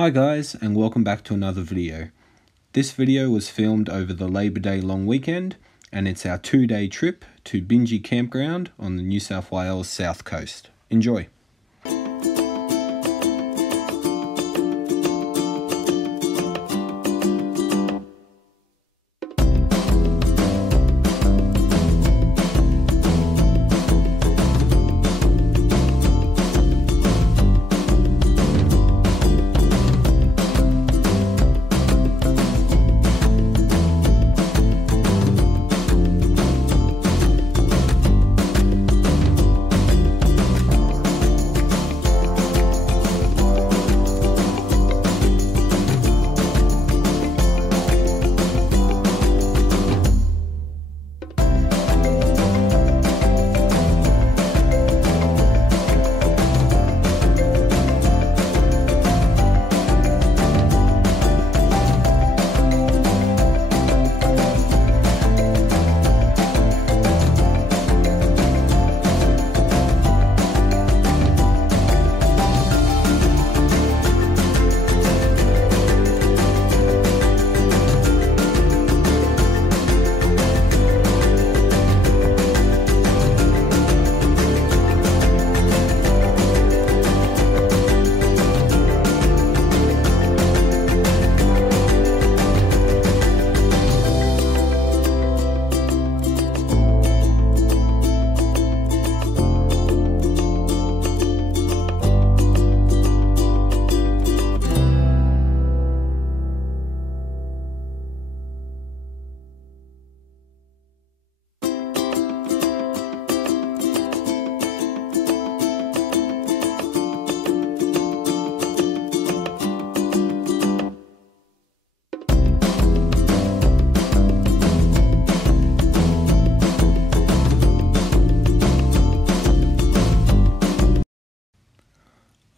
Hi guys, and welcome back to another video. This video was filmed over the Labor Day long weekend, and it's our 2-day trip to Bingie campground on the New South Wales south coast. Enjoy!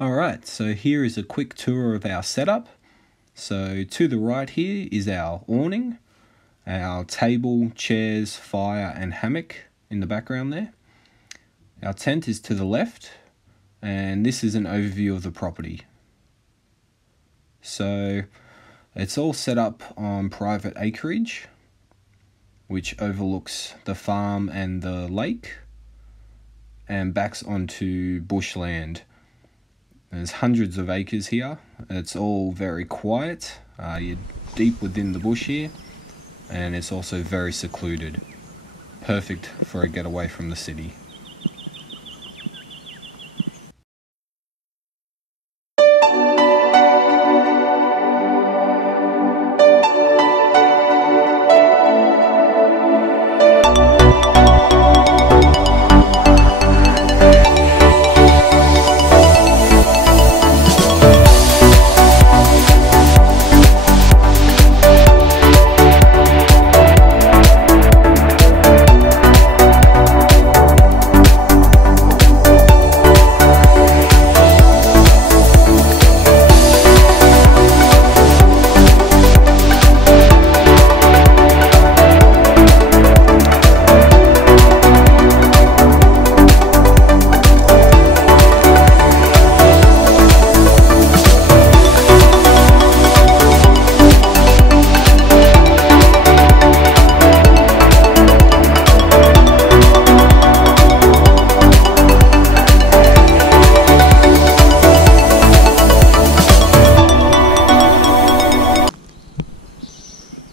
Alright, so here is a quick tour of our setup. So to the right here is our awning, our table, chairs, fire and hammock in the background there. Our tent is to the left, and this is an overview of the property. So it's all set up on private acreage, which overlooks the farm and the lake and backs onto bushland. There's hundreds of acres here. It's all very quiet. You're deep within the bush here, and it's also very secluded. Perfect for a getaway from the city.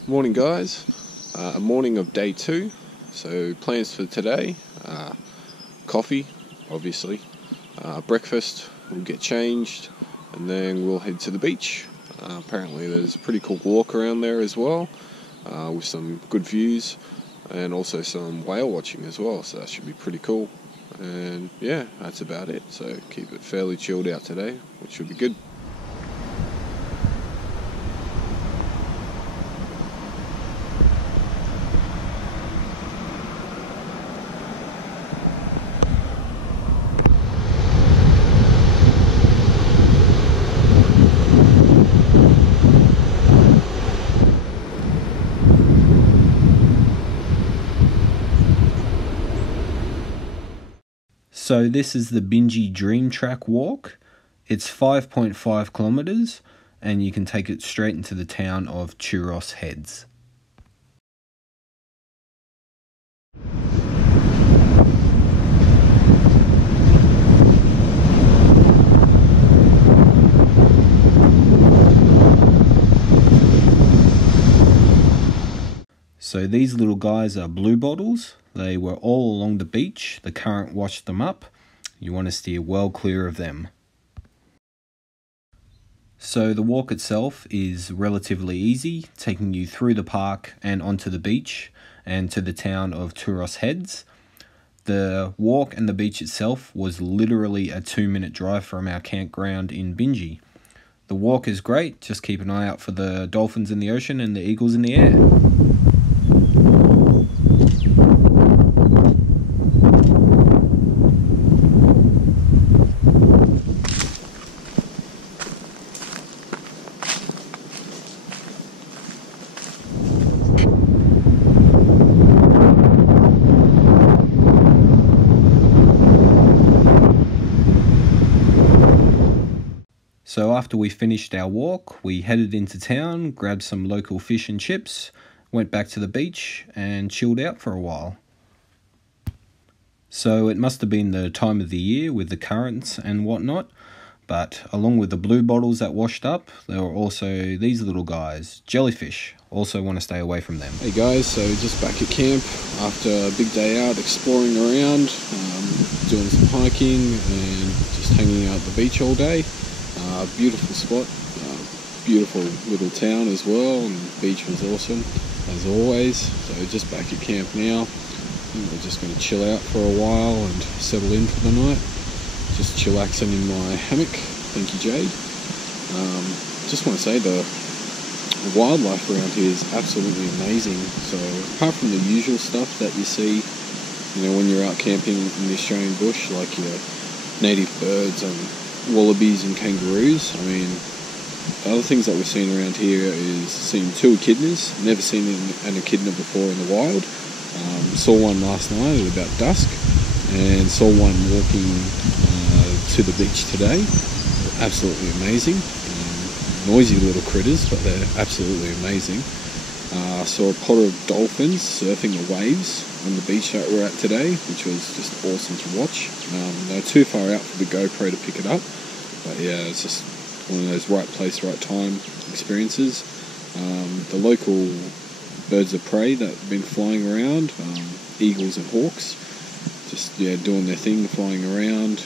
Morning guys, morning of day 2. So plans for today, coffee obviously, breakfast, we'll get changed and then we'll head to the beach. Apparently there's a pretty cool walk around there as well, with some good views and also some whale watching as well, so that should be pretty cool. And yeah, that's about it, so keep it fairly chilled out today, which should be good. So this is the Bingie Dream Track walk. It's 5.5 kilometers and you can take it straight into the town of Tuross Heads. So these little guys are blue bottles. They were all along the beach. The current washed them up. You want to steer well clear of them. So the walk itself is relatively easy, taking you through the park and onto the beach and to the town of Tuross Heads. The walk and the beach itself was literally a 2-minute drive from our campground in Bingie. The walk is great, just keep an eye out for the dolphins in the ocean and the eagles in the air. So after we finished our walk, we headed into town, grabbed some local fish and chips, went back to the beach and chilled out for a while. So it must have been the time of the year with the currents and whatnot, but along with the blue bottles that washed up, there were also these little guys, jellyfish. Also want to stay away from them. Hey guys, so just back at camp after a big day out exploring around, doing some hiking and just hanging out at the beach all day. Beautiful spot, beautiful little town as well, and the beach was awesome as always. So just back at camp now. We're just going to chill out for a while and settle in for the night. Just chillaxing in my hammock. Thank you, Jade. Just want to say the wildlife around here is absolutely amazing. So apart from the usual stuff that you see, when you're out camping in the Australian bush, like your native birds and wallabies and kangaroos, the other things that we're seeing around here is seeing two echidnas. Never seen an echidna before in the wild. Saw one last night at about dusk, and saw one walking to the beach today. Absolutely amazing. Noisy little critters, but they're absolutely amazing. Saw a pod of dolphins surfing the waves on the beach that we're at today, which was just awesome to watch. They're too far out for the GoPro to pick it up, but yeah, it's just one of those right place, right time experiences. The local birds of prey that have been flying around, eagles and hawks, just doing their thing, flying around,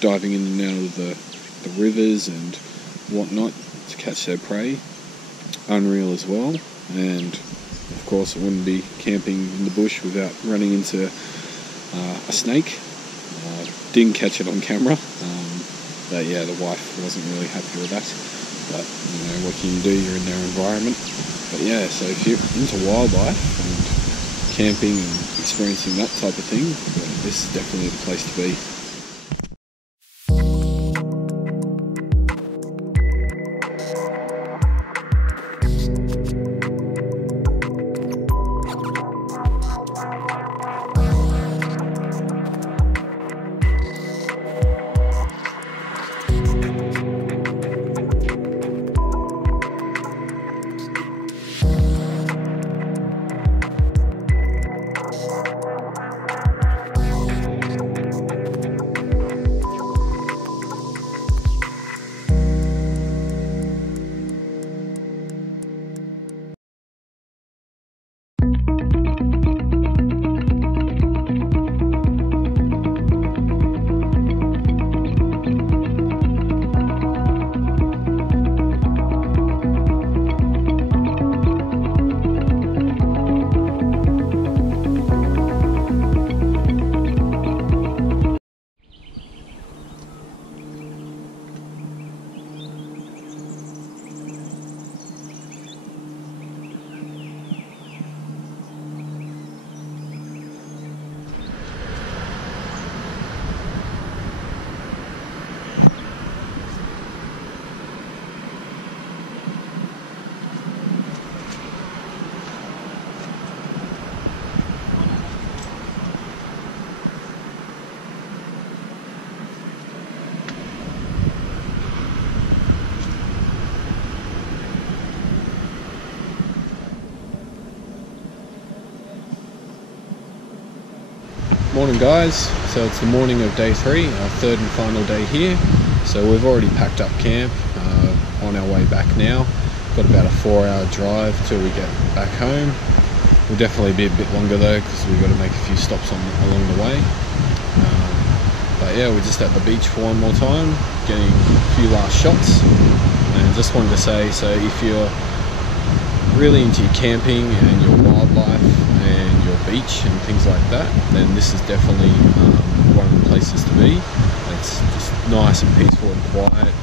diving in and out of the rivers and whatnot to catch their prey. Unreal as well. And of course, it wouldn't be camping in the bush without running into a snake. Didn't catch it on camera, but yeah, the wife wasn't really happy with that. But what can you do? You're in their environment. But yeah, so if you're into wildlife and camping and experiencing that type of thing, this is definitely the place to be. Morning guys, so it's the morning of day 3, our third and final day here. So we've already packed up camp, on our way back now. Got about a 4-hour drive till we get back home. We'll definitely be a bit longer though, because we've got to make a few stops along the way. But yeah, we're just at the beach for one more time, getting a few last shots. And just wanted to say, so if you're really into your camping and your wildlife and your beach and things like that, then this is definitely one of the places to be. It's just nice and peaceful and quiet.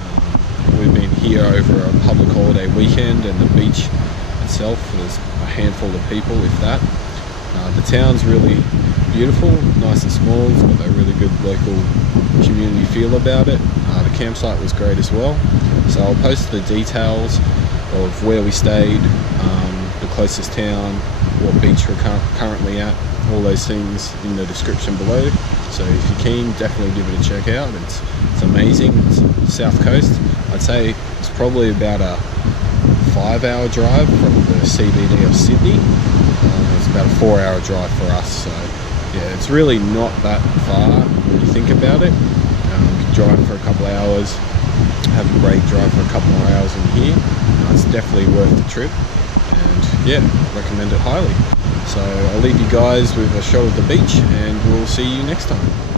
We've been here over a public holiday weekend, and the beach itself, there's a handful of people, if that. The town's really beautiful, nice and small. It's got a really good local community feel about it. The campsite was great as well. So I'll post the details of where we stayed, the closest town, what beach we're currently at, all those things in the description below. So if you're keen, definitely give it a check out. It's amazing. It's south coast. I'd say it's probably about a 5-hour drive from the CBD of Sydney. It's about a 4-hour drive for us. So yeah, it's really not that far when you think about it. You can drive for a couple of hours, have a break, drive for a couple more hours in here. It's definitely worth the trip, and yeah, recommend it highly. So I'll leave you guys with a shot of the beach, and we'll see you next time.